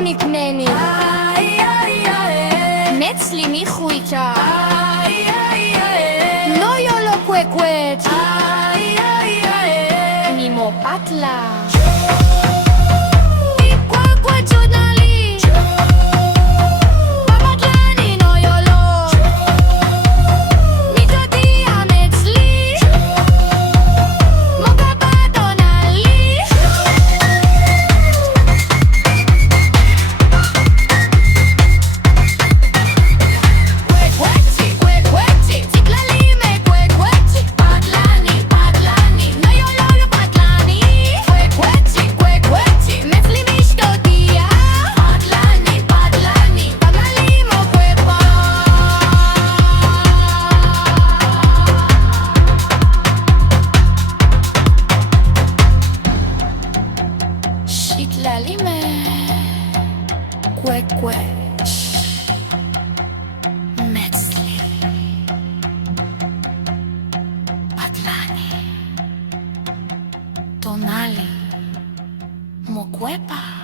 nikneni Netzli mi huicha No yo lo huehuetl Ni mo patla patlani, tonali, mocuepa.